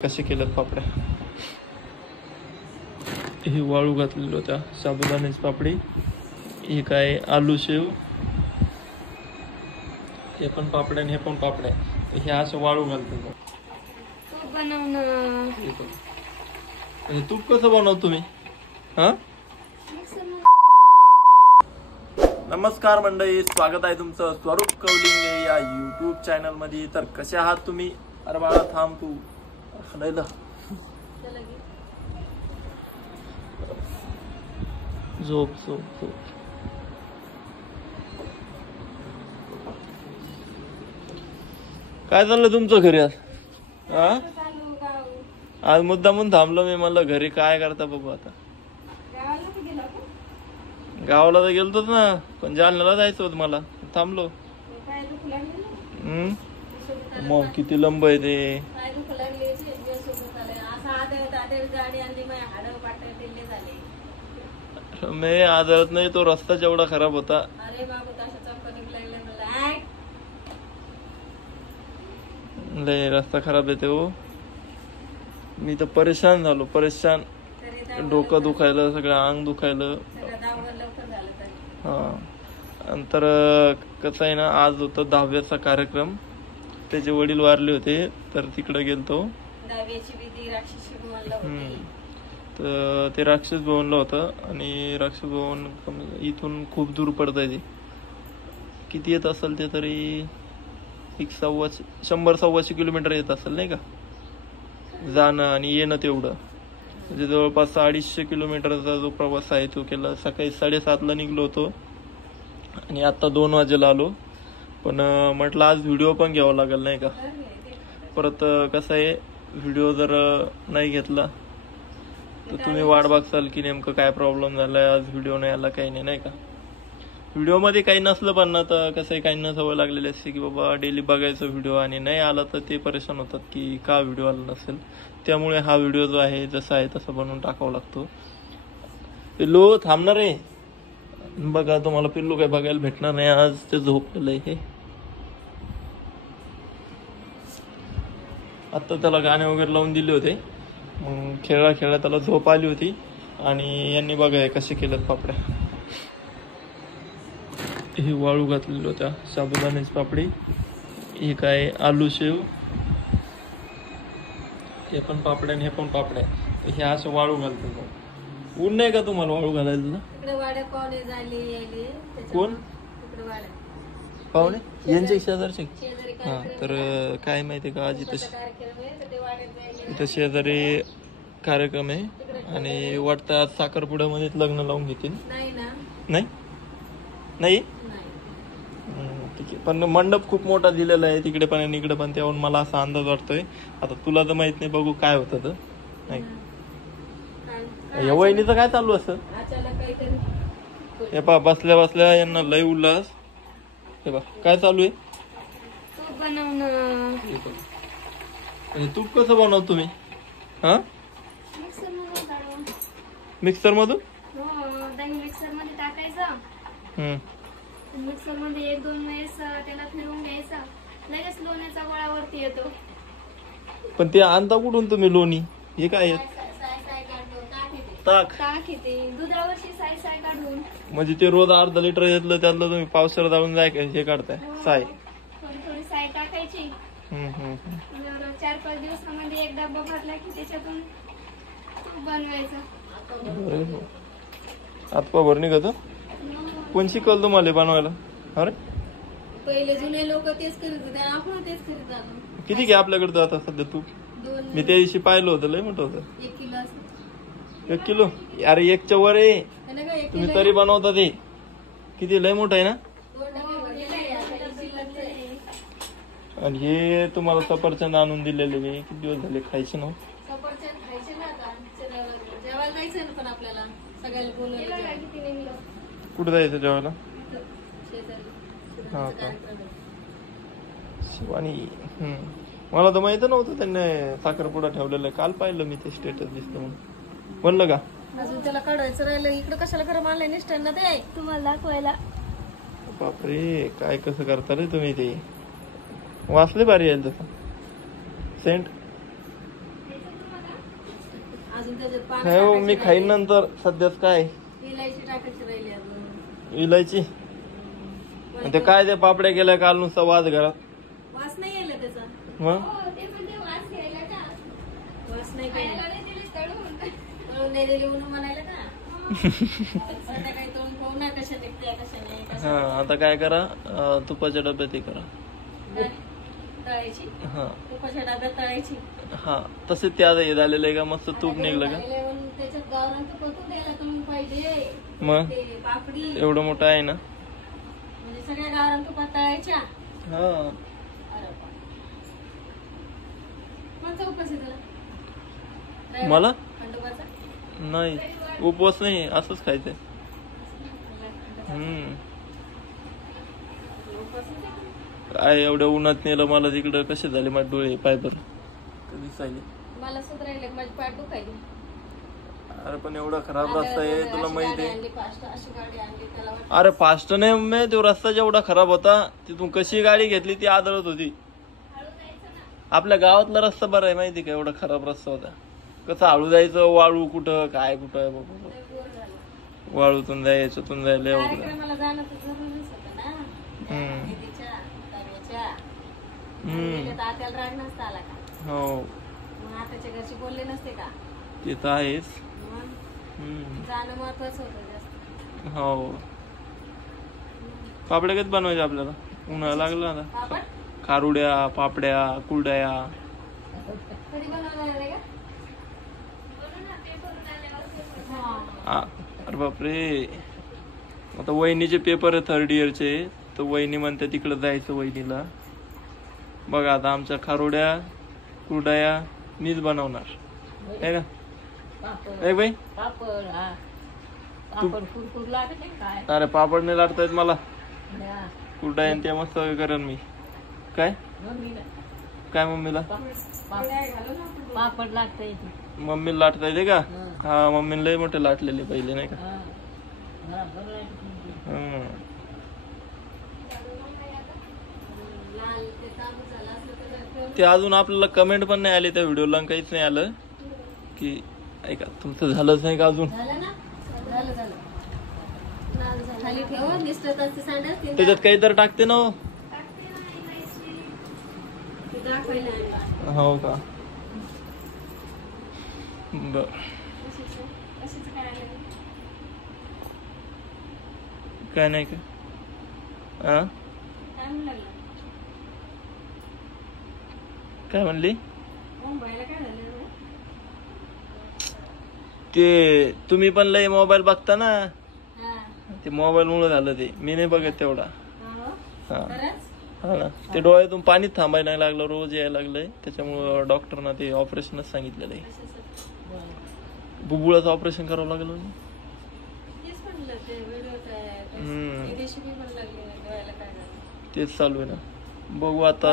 कसे केलेत पापड्या. ही वाळू घातलेली होत्या साबुदाण्याची पापडी. ही काय आलू शेव, हे पण पापड्या आणि हे पण पापड्या. हे असं वाळू घालतो. तूप बनवणं. म्हणजे तूप कसं बनवतो तुम्ही? हा, नमस्कार मंडळी, स्वागत आहे तुमचं स्वरूप कौलिंगे या यूट्यूब चॅनल मध्ये. तर कसे आहात तुम्ही? अरे बाळा थांब तू हलायला. झोप झोप झोप. काय चाललं तुमचं घरी आज? हा, आज मुद्दामून थांबलो मी. म्हणलं घरी काय करता बाबा. आता गावाला तर गेलतोच ना, पण जालन्याला जायचं होतं मला, थांबलो. मग किती लंब आहे ते. मी आदळत नाही, तो रस्ता जेवढा खराब होता. लय रस्ता खराब आहे हो. मी तर परेशान झालो, परेशान. डोकं दुखायलं, सगळं अंग दुखायलं. हा, नंतर कसं आहे ना, आज होता 10व्याचा कार्यक्रम. त्याचे वडील वारले होते, तर तिकडे गेलतो. तर ते राक्षस भवनला होतं. आणि राक्षस भवन इथून खूप दूर पडत आहे. ते किती येत असेल ते तरी 100-125 किलोमीटर येत असेल नाही का, जाणं आणि येणं तेवढं. म्हणजे जवळपास 250 किलोमीटरचा जो प्रवास आहे तो केला. सकाळी 7:30ला निघलो होतो आणि आता 2 वाजेला आलो. पण म्हटलं आज व्हिडिओ पण घ्यावा लागेल नाही का. परत कसं आहे, व्हिडिओ जर नाही घेतला तर तुम्ही वाट बघसाल की नेमकं काय प्रॉब्लेम झालाय, आज व्हिडिओ नाही आला, काही नाही का. व्हिडिओ मध्ये काही नसलं पण ना, तर कसं आहे, काहींना सवय लागलेली असते की बाबा डेली बघायचं व्हिडिओ, आणि नाही आला तर ते परेशान होतात की का व्हिडिओ आला नसेल. त्यामुळे हा व्हिडिओ जो आहे जसा आहे तसा बनवून टाकावा लागतो. पिल्लू थांबणार आहे बघा, तुम्हाला पिल्लू काय बघायला भेटणार नाही आज, ते झोपलेलं आहे. हे आता त्याला गाणे वगैरे लावून दिले होते, मग खेळा त्याला झोप आली होती. आणि यांनी बघा कसे केलेत पापड्या. ही वाळू घातलेली होत्या साबुदाण्याची पापडी. ही काय आलू शेव, हे पण पापड्या आणि हे पण पापड्या. हे असं वाळू घालतो. ऊन नाही का तुम्हाला वाळू घालायला? कोण पाहुणे? यांचे शेजारचे. हा, तर काय माहितीये का, आज इथं शेजारी कार्यक्रम आहे आणि वाटतं आज साखरपुड्यामध्ये लग्न लावून घेतील. नाही नाही, ठीक आहे. पण मंडप खूप मोठा दिलेला आहे तिकडे पण आणि इकडे पण, त्यावरून मला असा अंदाज वाटतोय. आता तुला तर माहित नाही, बघू काय होतं तर. नाही, या वहिनीचं काय चालू असं? हे पा बसल्या बसल्या यांना लय उल्हास. हे बा काय चालू आहे? तूप बनवणं. म्हणजे तूप कसं बनवतो तुम्ही? हा, मिक्सर मधून. मिक्सर मध्ये टाकायचं. मिक्सर मध्ये 1-2 वेळेस त्याला फिरवून घ्यायचं, लगेच लोण्याचा गोळा वरती येतो. पण ते आणता कुठून तुम्ही लोणी? हे काय ताक दुधावरची साय काढून. म्हणजे ते रोज अर्धा लिटर घेतलं त्यातलं तुम्ही पावसाळा जाऊन जाय हे काढताय साय. थोडी साय टाकायची. 4-5 दिवसामध्ये एक डब्बा भरला की त्याच्यातून बनवायचं. आत्पा भर निघत. कोण शिकवलं तुम्हाला बनवायला? अरे पहिले जुने लोक तेच करीत होते, आपण तेच करीत आलो. किती घे आपल्याकडे आता सध्या तूप? मी त्या दिवशी पाहिलं होतं, लय मोठं होतं. 1 किलो. 1 किलो? अरे 1च्या वर आहे. तुम्ही तरी बनवता ते किती लय मोठं आहे ना. आणि हे तुम्हाला सफरचंद आणून दिलेले मी किती दिवस झाले खायचे ना. सफरचंद खायचे ना, जेवायला जायचं पण आपल्याला सगळ्याला बोलवलं. कुठे जायचं जेवायला? हा का, शिवानी. मला तर माहित नव्हतं त्यांनी साखरपुडा ठेवलेला. काल पाहिलं मी ते स्टेटस दिसतं म्हणून. बनलं का? अजून त्याला काढायचं राहिलं. इकडे कशाला गरम आणलंय निष्ठांना ते तुम्हाला दाखवायला. बापरे, काय कसं करता रे तुम्ही. ते वाचले भारी आहे तसं. सेंट अजून त्याच्यात पानं नाही हो, मी टाकायची खाईन राहिली. नंतर. सध्याच काय इलायची टाकायची राहिली अजून. इलायची. आणि ते काय ते पापड्या केल्या काल नुसता वाज घरात. वास नाही यायला त्याचा. मग वास नाही काय तळून नाही दिली म्हणून म्हणायला का संध्याकाळी तळून खाऊ ना. कशा निघते कशा नाही. हा आता काय करा, तुपाच्या डब्यात हे करा. तळायची. हा तुपाच्या डब्यात तळायची. हा तसे ते आता हे झालेलं आहे का, मस्त तूप निघलं का. त्याच्यात गावरान तूप होतं द्यायला तुम्ही पाहिजे. मग ते पापडी एवढं मोठं आहे ना. म्हणजे सगळ्या गावरान तुपात तळायच्या. हा अरे बाप. कोणचा उपास आहे तुला? मला खंडोबाचा? नाही, उपवास नाही, असंच खायचंय. काय एवढ्या उन्हात नेलं मला तिकडं. कसे झाले माझे डोळे पाय बरं कधी दिसायले. मला सुधारायला माझी पाठ दुखायली. अरे पण एवढा खराब रस्ता आहे तुला माहिती आहे. अशी गाडी आणली त्याला वाटलं. अरे फास्ट नाही मी, तो रस्ता जेवढा खराब होता तिथून कशी गाडी घेतली ती आदळत होती. आपल्या गावातला रस्ता बरा आहे माहिती का, एवढा खराब रस्ता होता. कसं हळू जायचं, वाळू कुठं काय कुठं बाबा. वाळूतून जायचं याच्यातून जायला एवढं. कार्यक्रमाला जाणं तर जरूरच होतं ना. दीदीच्या, दर्याच्या. आत्याला राग नसता आला का. हो मग आताच्या घरची बोलले नसते का. ते तर आहेच. मग जाणं महत्वाचं होतं जास्त. हो पापड्या कधी बनवायच्या आपल्याला, उन्हाळा लागला ना. पापड खारुड्या, पापड्या, कुरड्या. कधी बनवणार आहे का. अरे बापरे, आता वहिनीचे पेपर आहे 3rd इयरचे. तर वहिनी म्हणते तिकडे जायचं वहिनीला. बघा आता आमच्या खारुड्या कुरड्या मीच बनवणार आहे का. बाई अरे पापड नाही लाटता येत मला. कुरड्या ते मस्त करेन मी. काय काय मम्मीला पापड लागतंय. मम्मीला लाटता येते का. हा मम्मीला लय मोठे लाटलेले पहिले नाही का. ते अजून आपल्याला कमेंट पण नाही आली त्या व्हिडिओला, काहीच नाही आलं की ऐका तुमचं झालंच नाही का अजून. त्याच्यात काही तर टाकते ना. हो का बर. काय नाही का. काय म्हणली. ते तुम्ही पण लय मोबाईल बघता ना, ते मोबाईल मुळे झालं. ते मी नाही बघत तेवढा. हा हा ना, ते डोळ्यातून पाणी थांबायला नाही लागलं, रोज यायला लागलंय. त्याच्यामुळं डॉक्टरना ते ऑपरेशनच सांगितलेलं आहे. बुबुळाचं ऑपरेशन करावं लागलं. तेच चालू आहे ना. बघू आता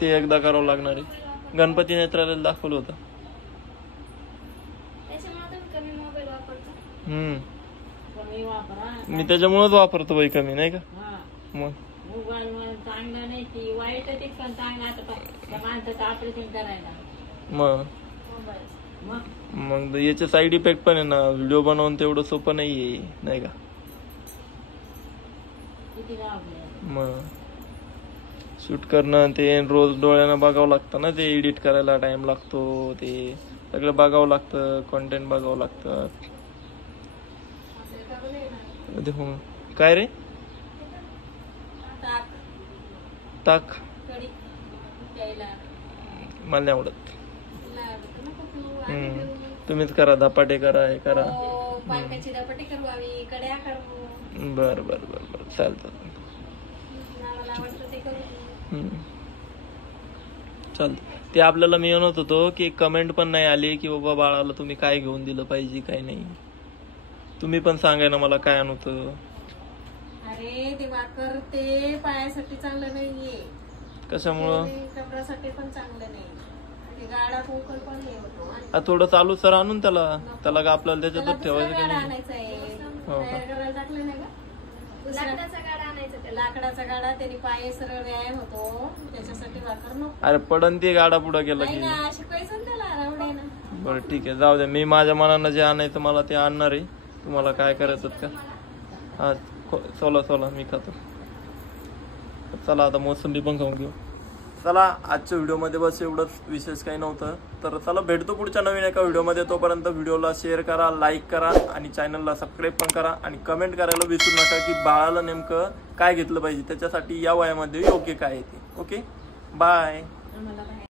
ते एकदा करावं लागणार आहे. गणपती नेत्रालयाला दाखवलं होतं. मी त्याच्यामुळेच वापरतो बाई कमी नाही का. मग चांगलं नाही ती वाईट पण चांगला माणसाचं ऑपरेशन करायला. मग याचे साईड इफेक्ट पण आहे ना. व्हिडिओ बनवून तेवढं सोपं नाहीये नाही का. मग शूट करणं ते रोज डोळ्यानं बघावं लागतं ना. ते एडिट करायला टाइम लागतो. ते सगळं बघावं लागतं, कंटेंट बघावं लागतं. काय रे ताक मला नाही आवडत. तुम्हीच करा, धपाटे करा, हे करा. बर बर बर बर चालतं. चालत. ते आपल्याला मी म्हणत होतो की कमेंट पण नाही आली की बाबा बाळाला तुम्ही काय घेऊन दिलं पाहिजे काय नाही. तुम्ही पण सांगाय ना मला काय आणत. अरे ते वाकर ते पायासाठी चांगलं नाहीये. कशामुळं. कपड्यासाठी पण चांगलं नाही. गाडा पोकळ पण हे होतो. थोडं चालू सर आणून त्याला का आपल्याला त्याच्यातच ठेवायचं का नाही. टाकलं नाही का. लाकडाचा गाडा त्याने पाय सरळ व्यायाम होतो. त्याच्यासाठी वाकर नको. अरे पडन ते गाडा पुढे गेला की. शिकवायचं त्याला रावडे ना. बरं ठीक आहे, जाऊ द्या. मी माझ्या मनानं जे आणायचं मला ते आणणार आहे. तुम्हाला काय करायचं का? हा चला मी खातो. चला आता मोसंबी पण खाऊन घेऊ. चला आजच्या व्हिडिओमध्ये बस एवढंच, विशेष काही नव्हतं. तर चला भेटतो पुढच्या नवीन एका व्हिडिओमध्ये. तोपर्यंत व्हिडिओला शेअर करा, लाईक करा आणि चॅनलला सबस्क्राईब पण करा. आणि कमेंट करायला विसरू नका की बाळाला नेमकं काय घेतलं पाहिजे, त्याच्यासाठी या वयामध्ये योग्य काय आहे ते. Okay, bye.